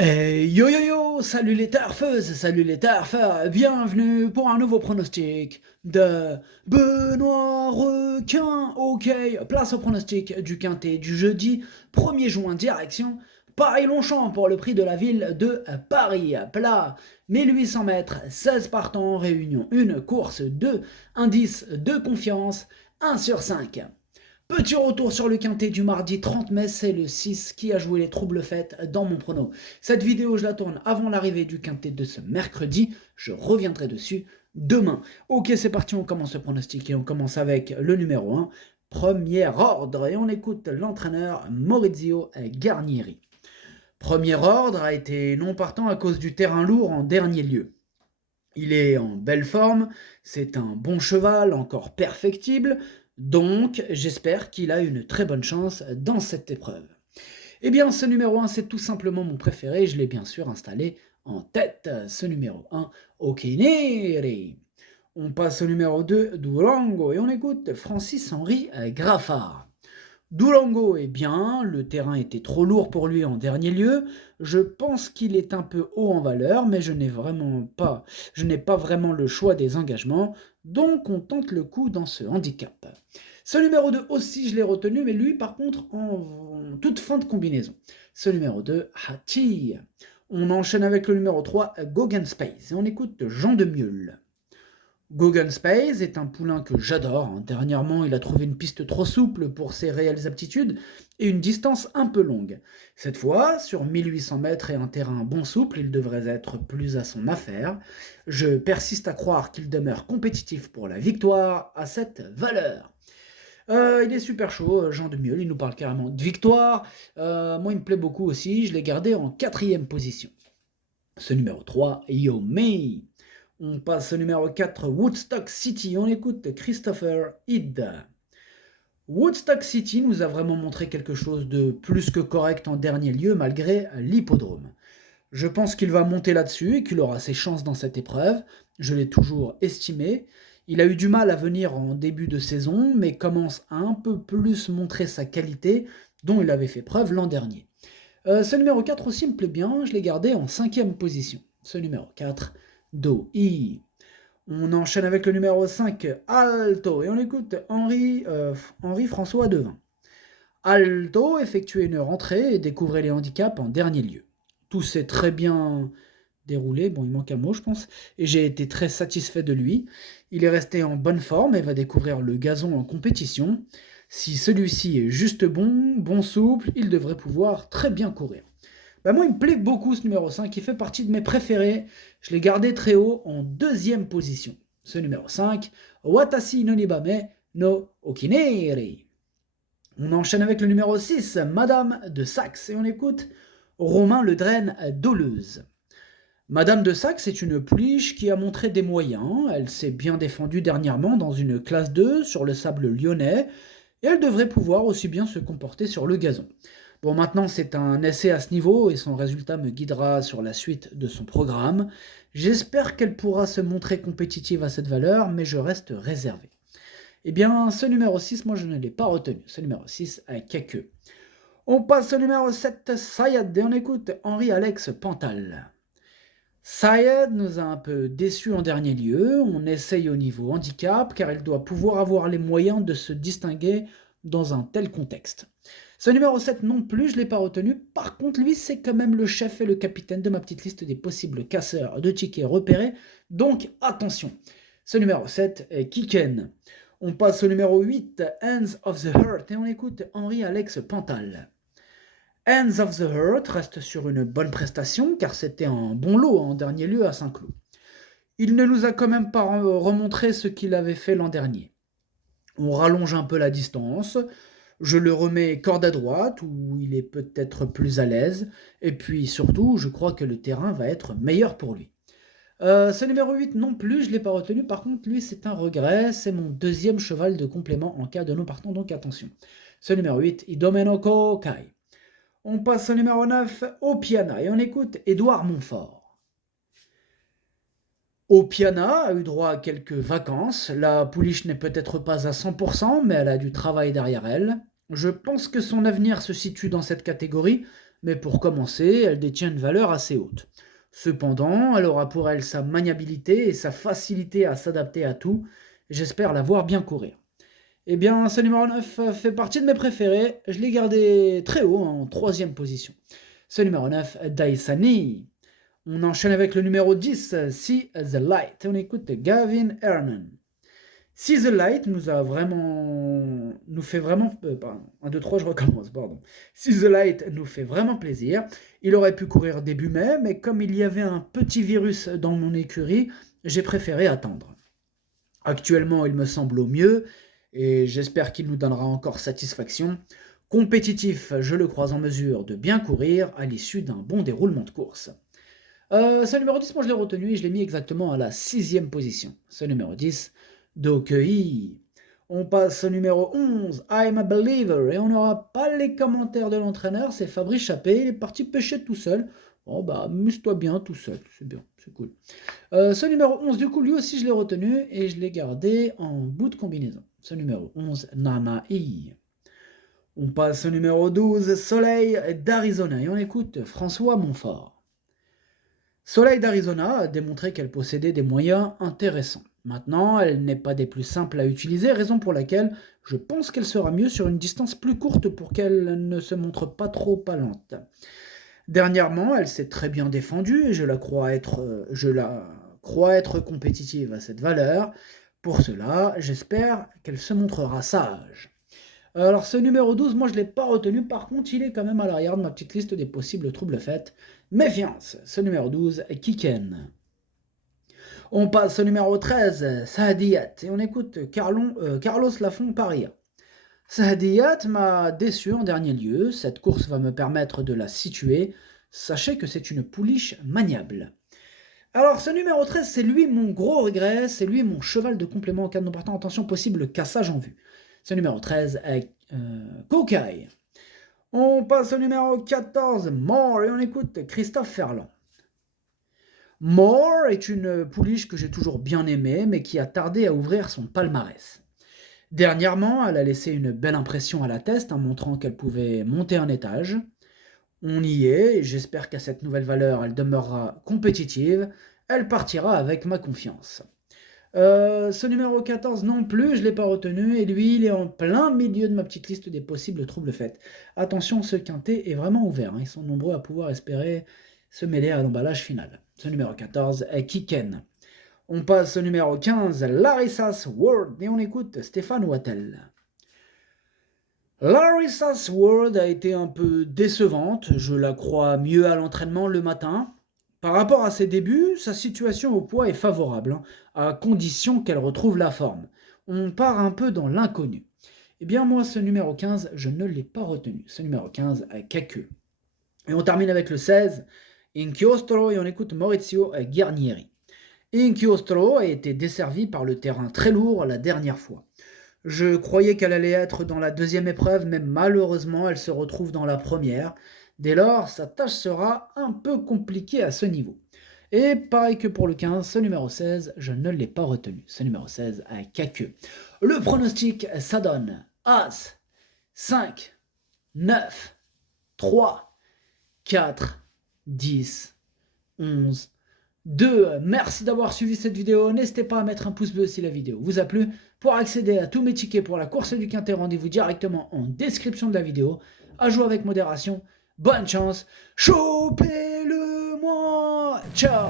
Yo yo yo, salut les tarfeuses, salut les tarfeurs, bienvenue pour un nouveau pronostic de Benoît Requin. Ok, place au pronostic du quintet du jeudi 1er juin, direction Paris-Longchamp pour le prix de la ville de Paris. Plat 1800 mètres, 16 partants, réunion 1, course 2, indice de confiance 1 sur 5. Petit retour sur le quintet du mardi 30 mai, c'est le 6 qui a joué les troubles fêtes dans mon prono. Cette vidéo, je la tourne avant l'arrivée du quintet de ce mercredi, je reviendrai dessus demain. Ok, c'est parti, on commence le pronostic et on commence avec le numéro 1, premier ordre, et on écoute l'entraîneur Maurizio Garnieri. Premier ordre a été non partant à cause du terrain lourd en dernier lieu. Il est en belle forme, c'est un bon cheval, encore perfectible, donc j'espère qu'il a une très bonne chance dans cette épreuve. Eh bien, ce numéro 1, c'est tout simplement mon préféré, je l'ai bien sûr installé en tête, ce numéro 1, Okineri. On passe au numéro 2, Durango, et on écoute Francis-Henri Graffard. Durango est bien, le terrain était trop lourd pour lui en dernier lieu. Je pense qu'il est un peu haut en valeur, mais je n'ai pas vraiment le choix des engagements, donc on tente le coup dans ce handicap. Ce numéro 2 aussi, je l'ai retenu, mais lui par contre en toute fin de combinaison. Ce numéro 2, Hati. On enchaîne avec le numéro 3, Gauguin Space, et on écoute Jean de Mieul. Gauguin Space est un poulain que j'adore. Dernièrement, il a trouvé une piste trop souple pour ses réelles aptitudes et une distance un peu longue. Cette fois, sur 1800 mètres et un terrain bon souple, il devrait être plus à son affaire. Je persiste à croire qu'il demeure compétitif pour la victoire à cette valeur. Il est super chaud, Jean de Mieul, il nous parle carrément de victoire. Moi, il me plaît beaucoup aussi, je l'ai gardé en 4e position. Ce numéro 3, Yo May. On passe au numéro 4, Woodstock City. On écoute Christopher Head. Woodstock City nous a vraiment montré quelque chose de plus que correct en dernier lieu, malgré l'hippodrome. Je pense qu'il va monter là-dessus et qu'il aura ses chances dans cette épreuve. Je l'ai toujours estimé. Il a eu du mal à venir en début de saison, mais commence à un peu plus montrer sa qualité dont il avait fait preuve l'an dernier. Ce numéro 4 aussi me plaît bien, je l'ai gardé en 5e position. Ce numéro 4, Do-I. On enchaîne avec le numéro 5, Alto, et on écoute Henri-François Devin. Alto effectuait une rentrée et découvrait les handicaps en dernier lieu. Tout s'est très bien déroulé, bon il manque un mot je pense, et j'ai été très satisfait de lui. Il est resté en bonne forme et va découvrir le gazon en compétition. Si celui-ci est juste bon souple, il devrait pouvoir très bien courir. Moi, il me plaît beaucoup ce numéro 5, il fait partie de mes préférés. Je l'ai gardé très haut en 2e position. Ce numéro 5, Watashi no Nibame no Okineri. On enchaîne avec le numéro 6, Madame de Saxe, et on écoute Romain Ledrenne Doleuse. Madame de Saxe est une pouliche qui a montré des moyens. Elle s'est bien défendue dernièrement dans une classe 2 sur le sable lyonnais, et elle devrait pouvoir aussi bien se comporter sur le gazon. Bon, maintenant, c'est un essai à ce niveau et son résultat me guidera sur la suite de son programme. J'espère qu'elle pourra se montrer compétitive à cette valeur, mais je reste réservé. Eh bien, ce numéro 6, moi, je ne l'ai pas retenu. Ce numéro 6, à Kakeux. On passe au numéro 7, Sayed, et on écoute Henri-Alex Pantal. Sayed nous a un peu déçus en dernier lieu. On essaye au niveau handicap, car il doit pouvoir avoir les moyens de se distinguer dans un tel contexte. Ce numéro 7 non plus, je ne l'ai pas retenu. Par contre, lui, c'est quand même le chef et le capitaine de ma petite liste des possibles casseurs de tickets repérés. Donc, attention. Ce numéro 7 est Kiken. On passe au numéro 8, Hands of the Heart, et on écoute Henri-Alex Pantal. Hands of the Heart reste sur une bonne prestation, car c'était un bon lot en dernier lieu à Saint-Cloud. Il ne nous a quand même pas remontré ce qu'il avait fait l'an dernier. On rallonge un peu la distance. Je le remets corde à droite, où il est peut-être plus à l'aise. Et puis surtout, je crois que le terrain va être meilleur pour lui. Ce numéro 8 non plus, je ne l'ai pas retenu. Par contre, lui, c'est un regret. C'est mon 2e cheval de complément en cas de non partant, donc attention. Ce numéro 8, Idomenoko Kai. On passe au numéro 9, Opiana, et on écoute Édouard Montfort. Opiana a eu droit à quelques vacances. La pouliche n'est peut-être pas à 100%, mais elle a du travail derrière elle. Je pense que son avenir se situe dans cette catégorie, mais pour commencer, elle détient une valeur assez haute. Cependant, elle aura pour elle sa maniabilité et sa facilité à s'adapter à tout. J'espère la voir bien courir. Eh bien, ce numéro 9 fait partie de mes préférés. Je l'ai gardé très haut, en troisième position. Ce numéro 9, Daisani. On enchaîne avec le numéro 10, See the Light. On écoute Gavin Herman. See the Light nous fait vraiment... pardon, 1, 2, 3, je recommence, pardon. See the Light nous fait vraiment plaisir. Il aurait pu courir début mai, mais comme il y avait un petit virus dans mon écurie, j'ai préféré attendre. Actuellement, il me semble au mieux, et j'espère qu'il nous donnera encore satisfaction. Compétitif, je le crois en mesure de bien courir à l'issue d'un bon déroulement de course. Ce numéro 10, moi je l'ai retenu et je l'ai mis exactement à la 6e position. Ce numéro 10, Dokei. On passe au numéro 11, I'm a Believer, et on n'aura pas les commentaires de l'entraîneur, c'est Fabrice Chappé, il est parti pêcher tout seul. Bon bah, amuse-toi bien tout seul, c'est bien, c'est cool. Ce numéro 11, du coup, lui aussi je l'ai retenu et je l'ai gardé en bout de combinaison. Ce numéro 11, Nanaï. On passe au numéro 12, Soleil d'Arizona, et on écoute François Montfort. Soleil d'Arizona a démontré qu'elle possédait des moyens intéressants. Maintenant, elle n'est pas des plus simples à utiliser, raison pour laquelle je pense qu'elle sera mieux sur une distance plus courte pour qu'elle ne se montre pas trop lente. Dernièrement, elle s'est très bien défendue et je la crois être compétitive à cette valeur. Pour cela, j'espère qu'elle se montrera sage. Alors ce numéro 12, moi je ne l'ai pas retenu, par contre il est quand même à l'arrière de ma petite liste des possibles troubles faits. Méfiance, ce numéro 12, Kiken. On passe au numéro 13, Sahadiyat, et on écoute Carlos Lafont Paria. Sahadiyat m'a déçu en dernier lieu, cette course va me permettre de la situer, sachez que c'est une pouliche maniable. Alors ce numéro 13, c'est lui mon gros regret, c'est lui mon cheval de complément en cas de non partant, attention possible cassage en vue. Ce numéro 13 est Kokai. On passe au numéro 14, More, et on écoute Christophe Ferland. More est une pouliche que j'ai toujours bien aimée, mais qui a tardé à ouvrir son palmarès. Dernièrement, elle a laissé une belle impression à la test, en montrant qu'elle pouvait monter un étage. On y est, et j'espère qu'à cette nouvelle valeur, elle demeurera compétitive. Elle partira avec ma confiance. Ce numéro 14 non plus, je ne l'ai pas retenu, et lui, il est en plein milieu de ma petite liste des possibles troubles faits. Attention, ce quintet est vraiment ouvert, ils sont nombreux à pouvoir espérer se mêler à l'emballage final. Ce numéro 14 est Kiken. On passe au numéro 15, Larissa's World, et on écoute Stéphane Wattel. Larissa's World a été un peu décevante, je la crois mieux à l'entraînement le matin. Par rapport à ses débuts, sa situation au poids est favorable, à condition qu'elle retrouve la forme. On part un peu dans l'inconnu. Eh bien moi, ce numéro 15, je ne l'ai pas retenu. Ce numéro 15 est Kaku. Et on termine avec le 16, Inchiostro, et on écoute Maurizio Guarnieri. Inchiostro a été desservie par le terrain très lourd la dernière fois. Je croyais qu'elle allait être dans la deuxième épreuve, mais malheureusement, elle se retrouve dans la première. Dès lors, sa tâche sera un peu compliquée à ce niveau. Et pareil que pour le 15, ce numéro 16, je ne l'ai pas retenu. Ce numéro 16 a Kaku. Le pronostic, ça donne As, 5, 9, 3, 4, 10, 11, 2. Merci d'avoir suivi cette vidéo. N'hésitez pas à mettre un pouce bleu si la vidéo vous a plu. Pour accéder à tous mes tickets pour la course du quintet, rendez-vous directement en description de la vidéo. À jouer avec modération. Bonne chance. Chopez-le-moi. Ciao.